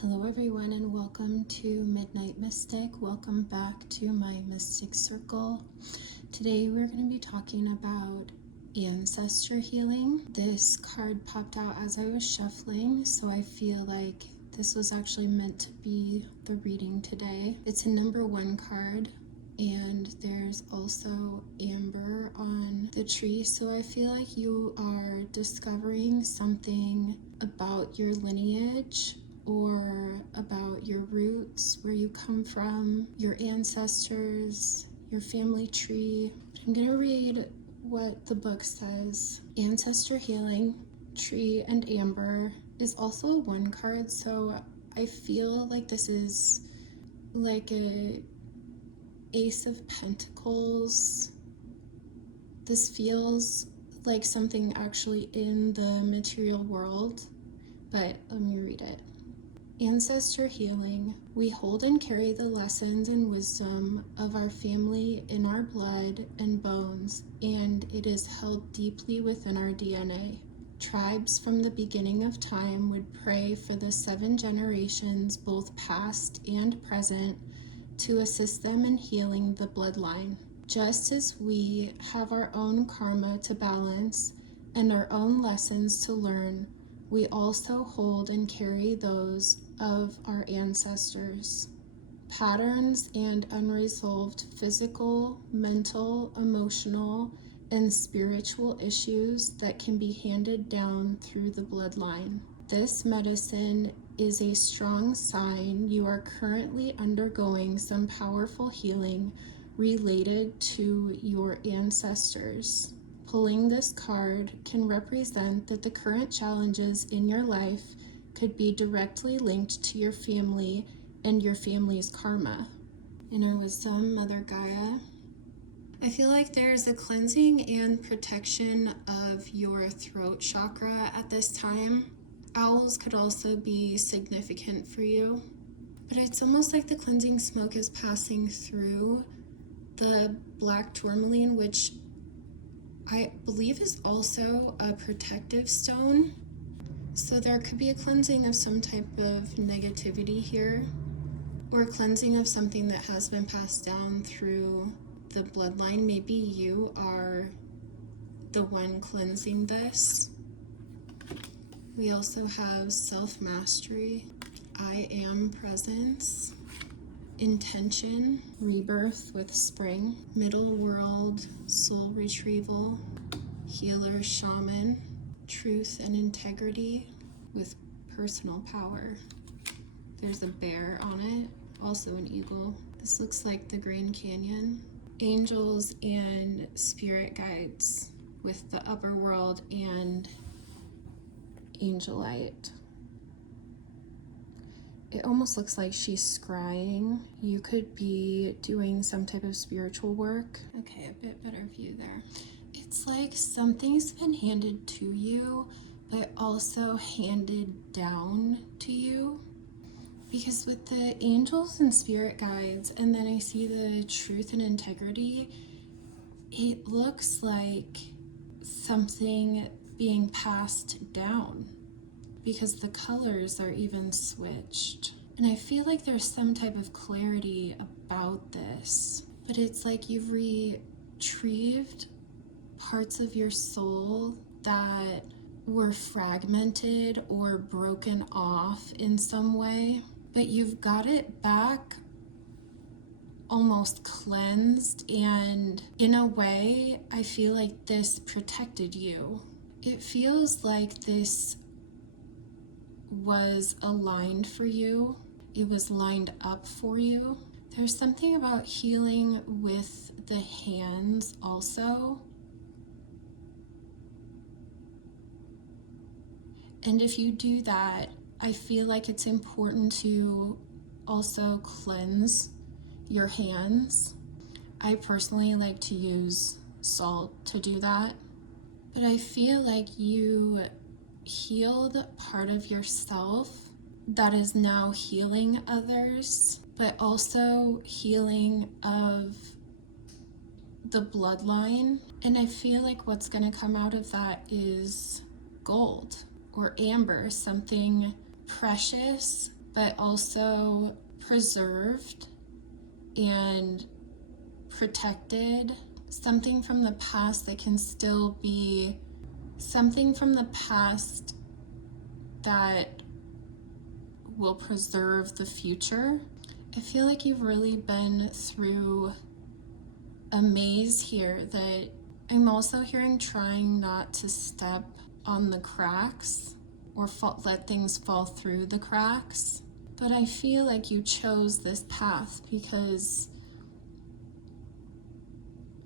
Hello everyone and welcome to Midnight Mystic. Welcome back to my Mystic Circle. Today we're going to be talking about Ancestor Healing. This card popped out as I was shuffling, so I feel like this was actually meant to be the reading today. It's a number 1 card, and there's also amber on the tree, so I feel like you are discovering something about your lineage or about your roots, where you come from, your ancestors, your family tree. I'm going to read what the book says. Ancestor Healing, Tree and Amber is also a 1 card, so I feel like this is like a Ace of Pentacles. This feels like something actually in the material world, but let me read it. Ancestor Healing. We hold and carry the lessons and wisdom of our family in our blood and bones, and it is held deeply within our DNA. Tribes from the beginning of time would pray for the 7 generations, both past and present, to assist them in healing the bloodline. Just as we have our own karma to balance and our own lessons to learn, we also hold and carry those of our ancestors. Patterns and unresolved physical, mental, emotional, and spiritual issues that can be handed down through the bloodline. This medicine is a strong sign you are currently undergoing some powerful healing related to your ancestors. Pulling this card can represent that the current challenges in your life could be directly linked to your family and your family's karma. Inner Wisdom, Mother Gaia. I feel like there's a cleansing and protection of your throat chakra at this time. Owls could also be significant for you, but it's almost like the cleansing smoke is passing through the black tourmaline, which I believe is also a protective stone. So there could be a cleansing of some type of negativity here, or cleansing of something that has been passed down through the bloodline. Maybe you are the one cleansing this. We also have self-mastery, I am presence, intention, rebirth with spring, middle world, soul retrieval, healer, shaman, truth and integrity with personal power. There's a bear on it, also an eagle. This looks like the Grand Canyon. Angels and spirit guides with the upper world and angelite. It almost looks like she's scrying. You could be doing some type of spiritual work. Okay, a bit better view there. It's like something's been handed to you, but also handed down to you. Because with the angels and spirit guides, and then I see the truth and integrity, it looks like something being passed down, because the colors are even switched. And I feel like there's some type of clarity about this, but it's like you've retrieved parts of your soul that were fragmented or broken off in some way, but you've got it back almost cleansed, and in a way I feel like this protected you. It feels like this was aligned for you. It was lined up for you. There's something about healing with the hands also. And if you do that, I feel like it's important to also cleanse your hands. I personally like to use salt to do that. But I feel like you healed part of yourself that is now healing others, but also healing of the bloodline. And I feel like what's going to come out of that is gold or amber, something precious but also preserved and protected. Something from the past that can still be something from the past that will preserve the future. I feel like you've really been through a maze here that I'm also hearing trying not to step on the cracks or let things fall through the cracks. But I feel like you chose this path because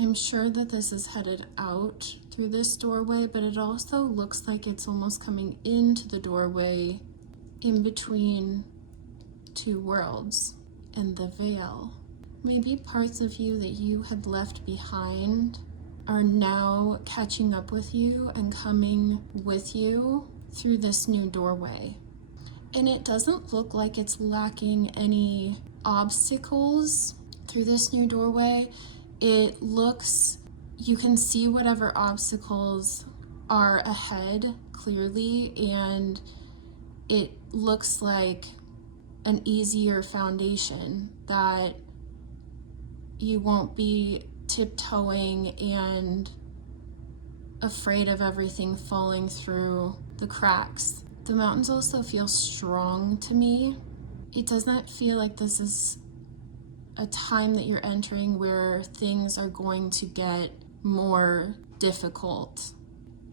I'm sure that this is headed out through this doorway, but it also looks like it's almost coming into the doorway in between two worlds and the veil. Maybe parts of you that you had left behind are now catching up with you and coming with you through this new doorway. And it doesn't look like it's lacking any obstacles through this new doorway. It looks, you can see whatever obstacles are ahead clearly, and it looks like an easier foundation that you won't be tiptoeing and afraid of everything falling through the cracks. The mountains also feel strong to me. It doesn't feel like this is a time that you're entering where things are going to get more difficult.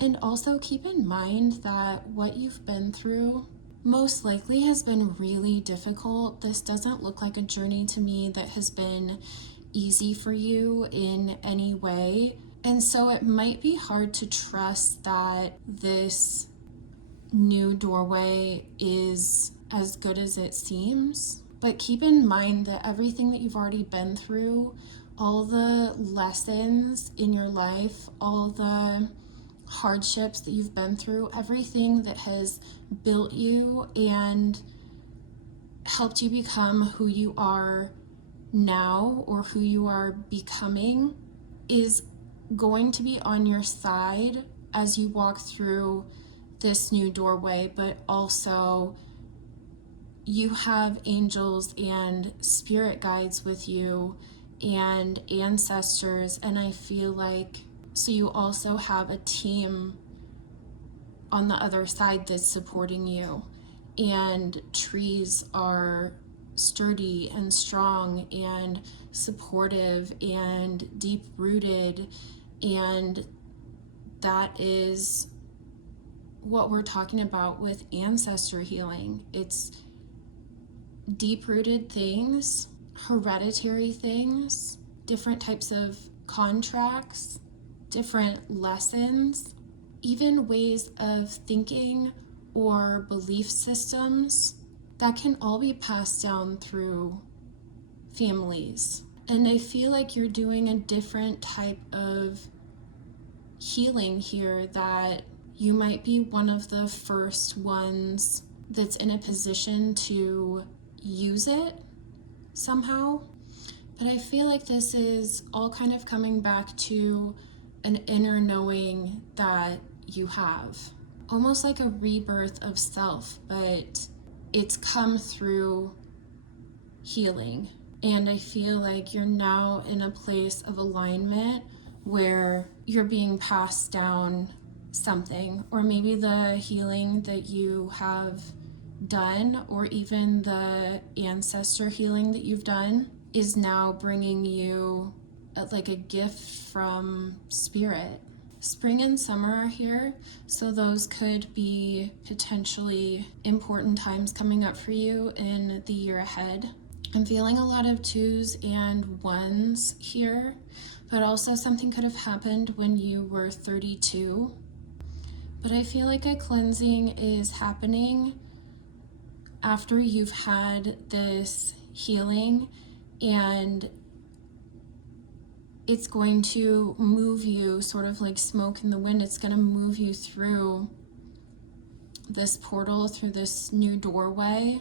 And also keep in mind that what you've been through most likely has been really difficult. This doesn't look like a journey to me that has been easy for you in any way. And so it might be hard to trust that this new doorway is as good as it seems. But keep in mind that everything that you've already been through, all the lessons in your life, all the hardships that you've been through, everything that has built you and helped you become who you are now or who you are becoming is going to be on your side as you walk through this new doorway. But also you have angels and spirit guides with you and ancestors, and I feel like so you also have a team on the other side that's supporting you, and trees are sturdy and strong and supportive and deep rooted, and that is what we're talking about with ancestor healing. It's deep rooted things, hereditary things, different types of contracts, different lessons, even ways of thinking or belief systems that can all be passed down through families. And I feel like you're doing a different type of healing here, that you might be one of the first ones that's in a position to use it somehow. But I feel like this is all kind of coming back to an inner knowing that you have, almost like a rebirth of self, but it's come through healing. And I feel like you're now in a place of alignment where you're being passed down something, or maybe the healing that you have done, or even the ancestor healing that you've done, is now bringing you like a gift from spirit. Spring and summer are here, so those could be potentially important times coming up for you in the year ahead. I'm feeling a lot of 2s and 1s here, but also something could have happened when you were 32. But I feel like a cleansing is happening after you've had this healing, and it's going to move you sort of like smoke in the wind. It's going to move you through this portal, through this new doorway,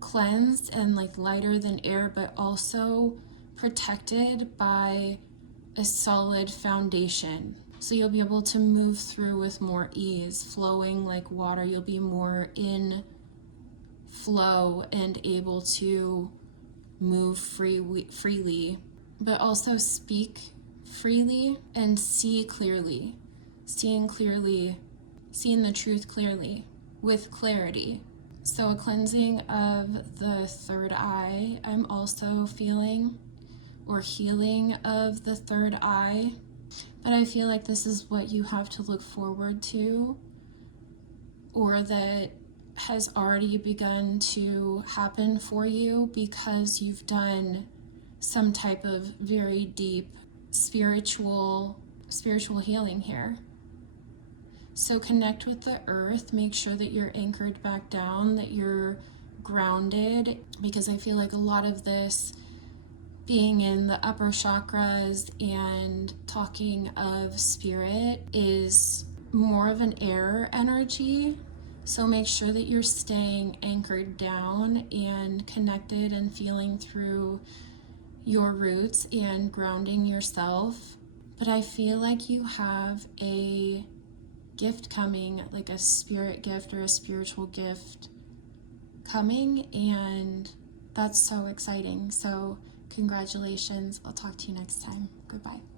cleansed and like lighter than air, but also protected by a solid foundation. So you'll be able to move through with more ease, flowing like water. You'll be more in flow and able to move freely, but also speak freely and see clearly, seeing the truth clearly, with clarity. So a cleansing of the third eye, I'm also feeling, or healing of the third eye. But I feel like this is what you have to look forward to, or that has already begun to happen for you because you've done some type of very deep spiritual healing here. So connect with the earth, make sure that you're anchored back down, that you're grounded, because I feel like a lot of this being in the upper chakras and talking of spirit is more of an air energy. So make sure that you're staying anchored down and connected and feeling through your roots and grounding yourself. But I feel like you have a gift coming, like a spirit gift or a spiritual gift coming, and that's so exciting. So congratulations. I'll talk to you next time. Goodbye.